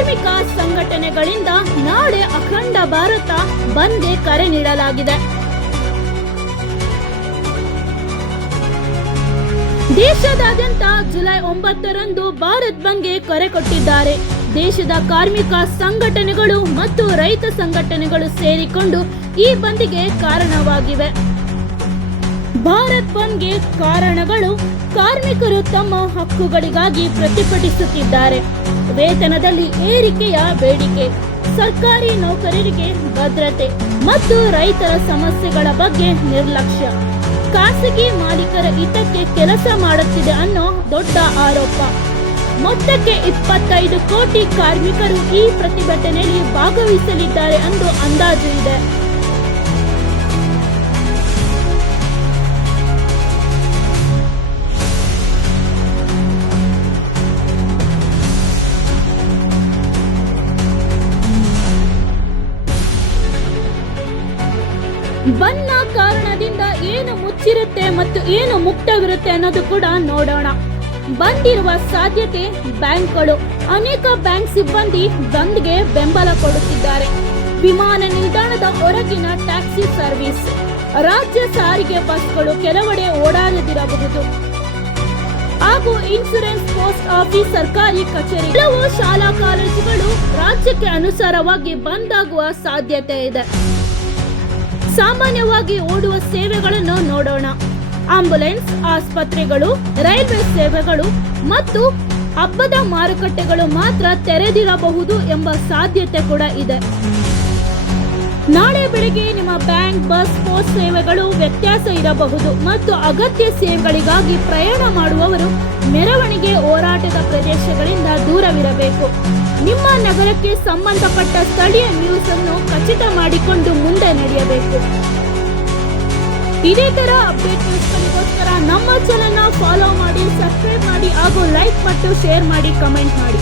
ಕಾರ್ಮಿಕ ಸಂಘಟನೆಗಳಿಂದ ನಾಳೆ ಅಖಂಡ ಭಾರತ ಬಂದ್ಗೆ ಕರೆ ನೀಡಲಾಗಿದೆ. ದೇಶದಾದ್ಯಂತ ಜುಲೈ ಒಂಬತ್ತರಂದು ಭಾರತ್ ಬಂದ್ಗೆ ಕರೆ ಕೊಟ್ಟಿದ್ದಾರೆ. ದೇಶದ ಕಾರ್ಮಿಕ ಸಂಘಟನೆಗಳು ಮತ್ತು ರೈತ ಸಂಘಟನೆಗಳು ಸೇರಿಕೊಂಡು ಈ ಬಂದ್ಗೆ ಕಾರಣವಾಗಿವೆ. ಭಾರತ್ ಬಂದ್ಗೆ ಕಾರಣಗಳು ಕಾರ್ಮಿಕರು ತಮ್ಮ ಹಕ್ಕುಗಳಿಗಾಗಿ ಪ್ರತಿಭಟಿಸುತ್ತಿದ್ದಾರೆ. ವೇತನದಲ್ಲಿ ಏರಿಕೆಯ ಬೇಡಿಕೆ, ಸರ್ಕಾರಿ ನೌಕರರಿಗೆ ಭದ್ರತೆ ಮತ್ತು ರೈತರ ಸಮಸ್ಯೆಗಳ ಬಗ್ಗೆ ನಿರ್ಲಕ್ಷ್ಯ. ಖಾಸಗಿ ಮಾಲೀಕರ ಹಿತಕ್ಕೆ ಕೆಲಸ ಮಾಡುತ್ತಿದೆ ಅನ್ನೋ ದೊಡ್ಡ ಆರೋಪ. ಮೊತ್ತಕ್ಕೆ ಇಪ್ಪತ್ತೈದು ಕೋಟಿ ಕಾರ್ಮಿಕರು ಈ ಪ್ರತಿಭಟನೆಯಲ್ಲಿ ಭಾಗವಹಿಸಲಿದ್ದಾರೆ ಎಂದು ಅಂದಾಜು ಇದೆ. ಬನ್ನ ಕಾರಣದಿಂದ ಏನು ಮುಚ್ಚಿರುತ್ತೆ ಮತ್ತು ಏನು ಮುಕ್ತವಿರುತ್ತೆ ಅನ್ನೋದು ಕೂಡ ನೋಡೋಣ. ಬಂದಿರುವ ಸಾಧ್ಯತೆ ಬ್ಯಾಂಕ್ಗಳು, ಅನೇಕ ಬ್ಯಾಂಕ್ ಸಿಬ್ಬಂದಿ ಬಂದ್ಗೆ ಬೆಂಬಲ ಕೊಡುತ್ತಿದ್ದಾರೆ. ವಿಮಾನ ನಿಲ್ದಾಣದ ಹೊರಗಿನ ಟ್ಯಾಕ್ಸಿ ಸರ್ವಿಸ್, ರಾಜ್ಯ ಸಾರಿಗೆ ಬಸ್ಗಳು ಕೆಲವೆಡೆ ಓಡಾಡದಿರಬಹುದು. ಹಾಗೂ ಇನ್ಸೂರೆನ್ಸ್ ಪೋಸ್ಟ್ ಆಫೀಸ್ ಸರ್ಕಾರಿ ಕಚೇರಿ, ಕೆಲವು ಶಾಲಾ ಕಾಲೇಜುಗಳು ರಾಜ್ಯಕ್ಕೆ ಅನುಸಾರವಾಗಿ ಬಂದ್ ಆಗುವ ಸಾಧ್ಯತೆ ಇದೆ. ಸಾಮಾನ್ಯವಾಗಿ ಓಡುವ ಸೇವೆಗಳನ್ನು ನೋಡೋಣ. ಆಂಬುಲೆನ್ಸ್, ಆಸ್ಪತ್ರೆಗಳು, ರೈಲ್ವೆ ಸೇವೆಗಳು ಮತ್ತು ಹಬ್ಬದ ಮಾರುಕಟ್ಟೆಗಳು ಮಾತ್ರ ತೆರೆದಿರಬಹುದು ಎಂಬ ಸಾಧ್ಯತೆ ಕೂಡ ಇದೆ. ನಾಳೆ ಬೆಳಿಗ್ಗೆ ನಿಮ್ಮ ಬ್ಯಾಂಕ್, ಬಸ್, ಪೋಸ್ಟ್ ಸೇವೆಗಳು ವ್ಯತ್ಯಾಸ ಇರಬಹುದು ಮತ್ತು ಅಗತ್ಯ ಸೇವೆಗಳಿಗಾಗಿ ಪ್ರಯಾಣ ಮಾಡುವವರು ಮೆರವಣಿಗೆ ಹೋರಾಟದ ಪ್ರದೇಶಗಳಿಂದ ದೂರವಿರಬೇಕು. ನಿಮ್ಮ ನಗರಕ್ಕೆ ಸಂಬಂಧಪಟ್ಟ ಸ್ಥಳೀಯ ನ್ಯೂಸ್ ಅನ್ನು ಖಚಿತ ಮಾಡಿಕೊಂಡು ಮುಂದೆ ನಡೆಯಬೇಕು. ಇದೇ ತರ ಅಪ್ಡೇಟ್ ನ್ಯೂಸ್ಗಳಿಗೋಸ್ಕರ ನಮ್ಮ ಚಾನೆಲ್ನ ಫಾಲೋ ಮಾಡಿ ಸಬ್ಸ್ಕ್ರೈಬ್ ಮಾಡಿ ಹಾಗೂ ಲೈಕ್ ಮತ್ತು ಶೇರ್ ಮಾಡಿ ಕಮೆಂಟ್ ಮಾಡಿ.